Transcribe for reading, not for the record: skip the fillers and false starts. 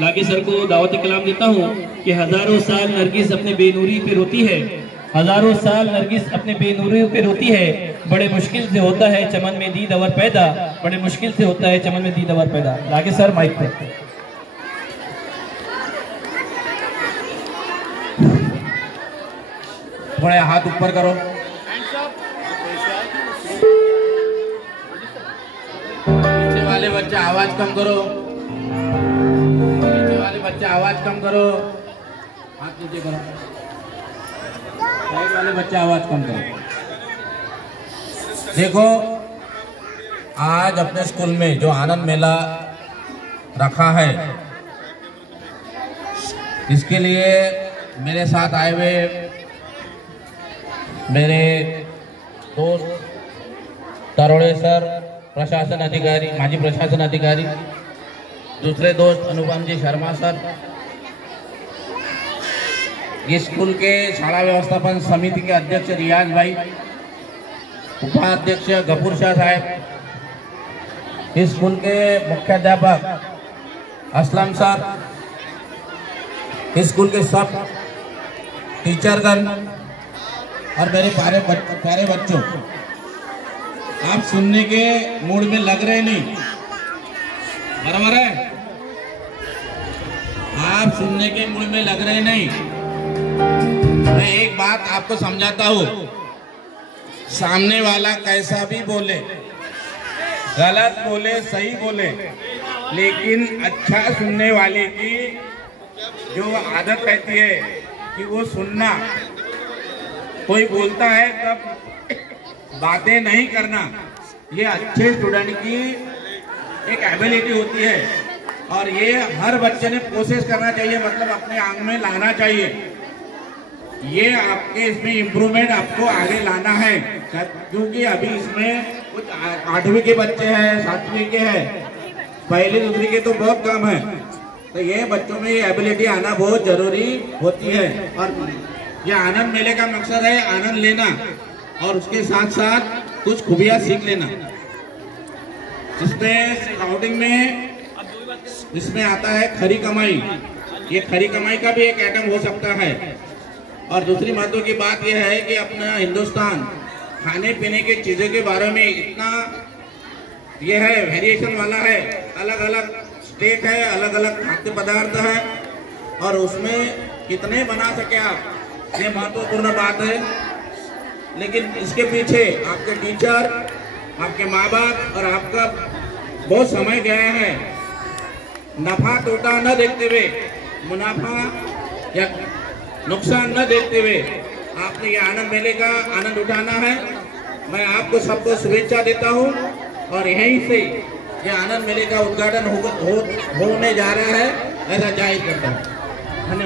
लागे सर को दावत कलाम देता हूँ कि हजारों साल नरगिस अपने बेनूरी पे रोती है, हजारों साल नरगिस अपने बेनूरी पे रोती है। बड़े मुश्किल से होता है चमन में दीद अवर पैदा, बड़े मुश्किल से होता है चमन में दीद अवर पैदा। लागे सर माइक पे। थोड़े हाथ ऊपर करो। पीछे वाले बच्चे आवाज कम करो, पीछे वाले बच्चे आवाज कम करो, हाथ नीचे करो। साइड वाले बच्चे आवाज कम करो। देखो, आज अपने स्कूल में जो आनंद मेला रखा है, इसके लिए मेरे साथ आए हुए मेरे दोस्त तरोड़े सर, प्रशासन अधिकारी, माजी प्रशासन अधिकारी, दूसरे दोस्त अनुपम जी शर्मा सर, इस स्कूल के शाला व्यवस्थापन समिति के अध्यक्ष रियाज भाई, उपाध्यक्ष गफूर शाह साहब, इस स्कूल के मुख्याध्यापक असलम सर, इस स्कूल के सब टीचरगण और मेरे प्यारे बच्चों, आप सुनने के मूड में लग रहे नहीं, बराबर है? आप सुनने के मूड में लग रहे नहीं। मैं एक बात आपको समझाता हूँ, सामने वाला कैसा भी बोले, गलत बोले सही बोले, लेकिन अच्छा सुनने वाले की जो आदत रहती है कि वो सुनना, कोई बोलता है तब बातें नहीं करना, ये अच्छे स्टूडेंट की एक एबिलिटी होती है और ये हर बच्चे ने कोशिश करना चाहिए, मतलब अपने आंख में लाना चाहिए। ये आपके इसमें इम्प्रूवमेंट आपको आगे लाना है, क्योंकि अभी इसमें कुछ 8वीं के बच्चे हैं, 7वीं के हैं, पहली दूसरी के तो बहुत कम है। तो ये बच्चों में ये एबिलिटी आना बहुत जरूरी होती है और ये आनंद मेले का मकसद है आनंद लेना और उसके साथ साथ कुछ खूबियां सीख लेना। इसमें स्काउटिंग में इसमें आता है खरी कमाई, ये खरी कमाई का भी एक आइटम हो सकता है। और दूसरी महत्व की बात यह है कि अपना हिंदुस्तान खाने पीने की चीजों के बारे में इतना ये है, वेरिएशन वाला है, अलग अलग स्टेट है, अलग अलग खाद्य पदार्थ है और उसमें कितने बना सके आप, ये महत्वपूर्ण बात है। लेकिन इसके पीछे आपके टीचर, आपके माँ बाप और आपका बहुत समय गया है। नफा तोटा न देखते हुए, मुनाफा या नुकसान न देखते हुए आपने ये आनंद मेले का आनंद उठाना है। मैं आपको सबको शुभेच्छा देता हूँ और यहीं से ये आनंद मेले का उद्घाटन होने जा रहा है, ऐसा जाहिर करता हूँ। धन्यवाद।